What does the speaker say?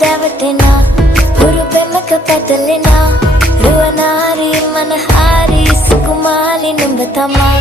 දැවටෙනා හුරු පෙමක පැටලෙනා රුවනාරී මනහාරී සුකුමාලි නුඹ තමා